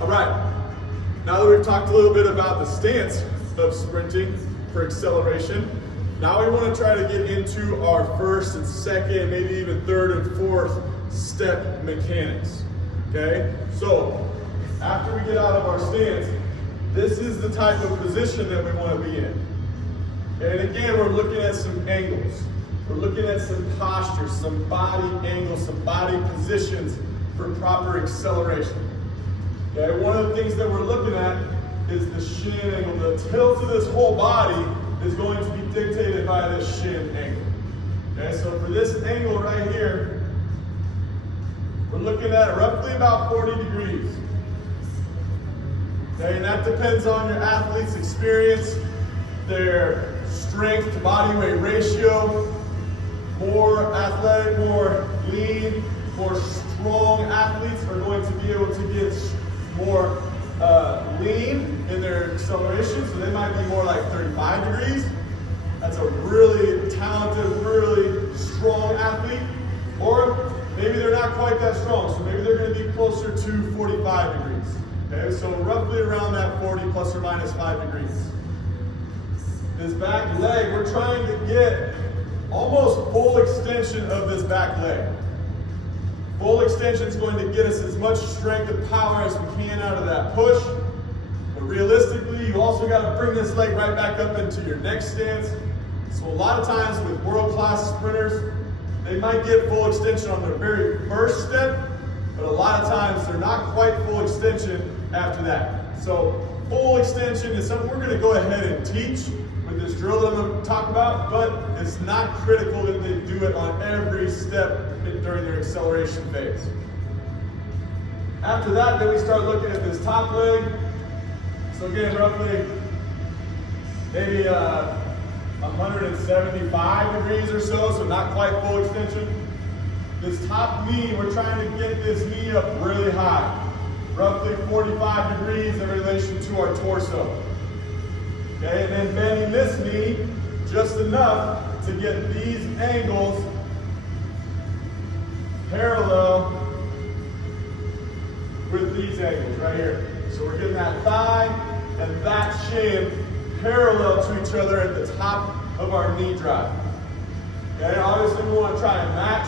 All right, now that we've talked a little bit about the stance of sprinting for acceleration, now we want to try to get into our first and second, maybe even third and fourth step mechanics, okay? So, after we get out of our stance, this is the type of position that we want to be in. And again, we're looking at some angles. We're looking at some postures, some body angles, some body positions for proper acceleration. Okay, one of the things that we're looking at is the shin angle. The tilt of this whole body is going to be dictated by this shin angle. Okay, so for this angle right here, we're looking at roughly about 40 degrees. Okay, and that depends on your athlete's experience, their strength to body weight ratio. More athletic, more lean, more strong athletes are going to be able to get more lean in their acceleration, so they might be more like 35 degrees. That's a really talented, really strong athlete. Or maybe they're not quite that strong, so maybe they're going to be closer to 45 degrees. Okay, so roughly around that 40 plus or minus 5 degrees. This back leg, we're trying to get almost full extension of this back leg. Full extension is going to get us as much strength and power as we can out of that push. But realistically, you also got to bring this leg right back up into your next stance. So a lot of times with world-class sprinters, they might get full extension on their very first step, but a lot of times they're not quite full extension after that. So full extension is something we're going to go ahead and teach with this drill that I'm going to talk about, but it's not critical that they do it on every step during their acceleration phase. After that, then we start looking at this top leg. So again, roughly maybe 175 degrees or so not quite full extension. This top knee, we're trying to get this knee up really high, roughly 45 degrees in relation to our torso. Okay, and then bending this knee just enough to get these angles parallel with these angles right here. So we're getting that thigh and that shin parallel to each other at the top of our knee drive. Okay, obviously we want to try and match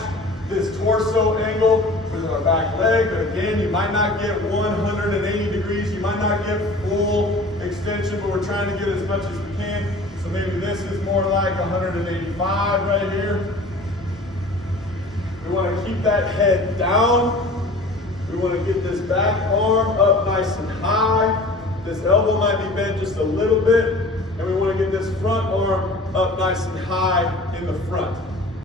this torso angle with our back leg, but again, you might not get 180 degrees, you might not get full extension, but we're trying to get as much as we can. So maybe this is more like 185 right here. We want to keep that head down. We want to get this back arm up nice and high. This elbow might be bent just a little bit, and we want to get this front arm up nice and high in the front.